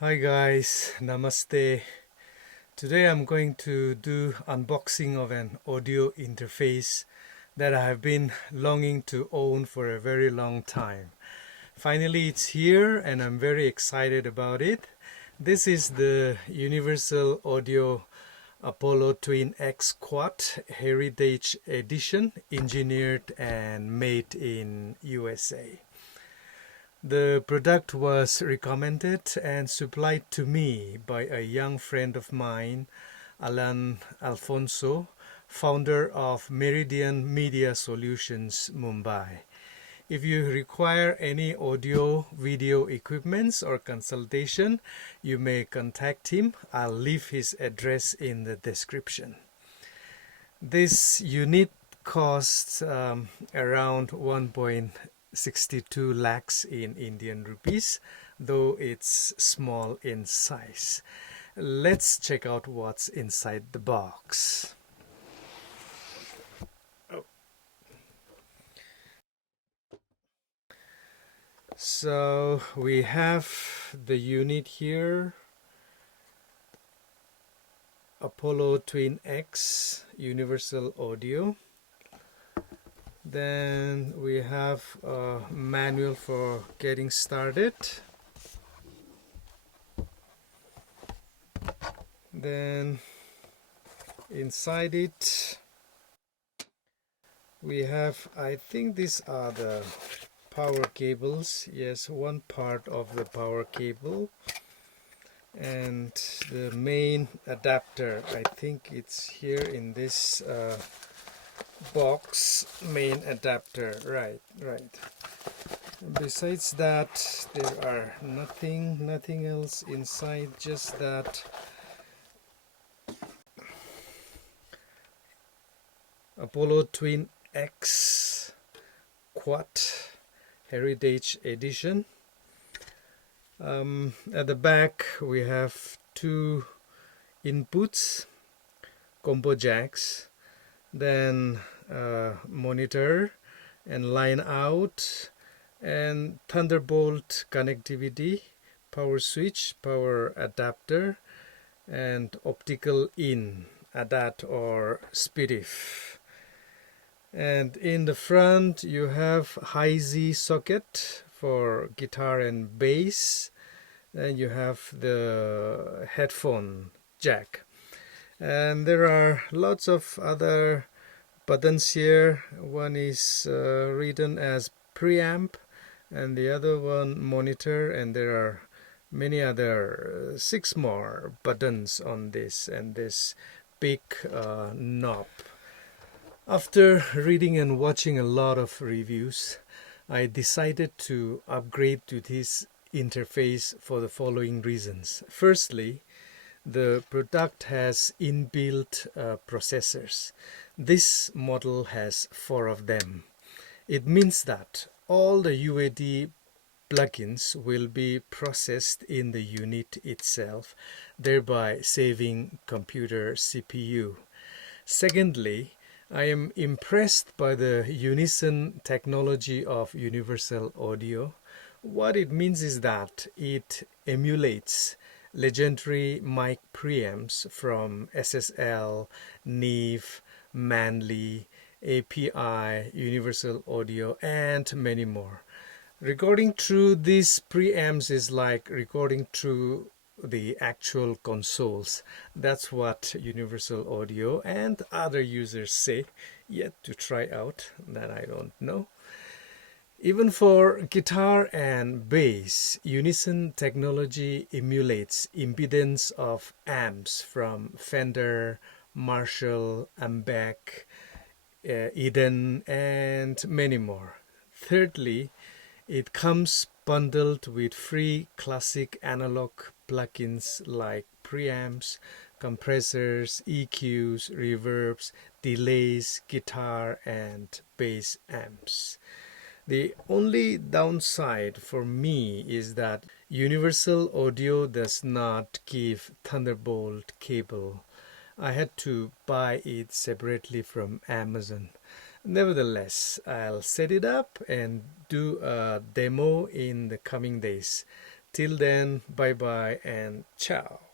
Hi guys, namaste. Today I'm going to do unboxing of an audio interface that I have been longing to own for a very long time. Finally it's here and I'm very excited about it. This is the Universal Audio Apollo Twin X Quad Heritage Edition, engineered and made in USA. The product was recommended and supplied to me by a young friend of mine, Allan Alphonso, founder of Myriadian Media Solutions, Mumbai. If you require any audio, video equipments or consultation, you may contact him. I'll leave his address in the description. This unit costs around 1.62 lakhs in Indian rupees, though it's small in size. Let's check out what's inside the box. So we have the unit here, Apollo Twin X Universal Audio. Then we have a manual for getting started. Then inside it we have, I think these are the power cables. Yes, one part of the power cable and the main adapter. I think it's here in this box, main adapter. Right. Besides that, there are nothing else inside, just that Apollo Twin X Quad Heritage Edition. At the back we have two inputs, combo jacks, then monitor and line out, and Thunderbolt connectivity, power switch, power adapter, and optical in, ADAT or SPDIF. And in the front you have high Z socket for guitar and bass, and you have the headphone jack, and there are lots of other buttons here. One is written as preamp and the other one monitor, and there are many other 6 more buttons on this and this big knob. After reading and watching a lot of reviews, I decided to upgrade to this interface for the following reasons. Firstly, the product has inbuilt processors. This model has 4 of them. It means that all the UAD plugins will be processed in the unit itself, thereby saving computer CPU. Secondly, I am impressed by the unison technology of Universal Audio. What it means is that it emulates legendary mic preamps from SSL, Neve, Manley, API, Universal Audio, and many more. Recording through these preamps is like recording through the actual consoles. That's what Universal Audio and other users say, yet to try out, that I don't know. Even for guitar and bass, unison technology emulates impedance of amps from Fender, Marshall, Ambec, Eden, and many more. Thirdly, it comes bundled with free classic analog plugins like preamps, compressors, EQs, reverbs, delays, guitar and bass amps. The only downside for me is that Universal Audio does not give Thunderbolt cable. I had to buy it separately from Amazon. Nevertheless, I'll set it up and do a demo in the coming days. Till then, bye bye and ciao.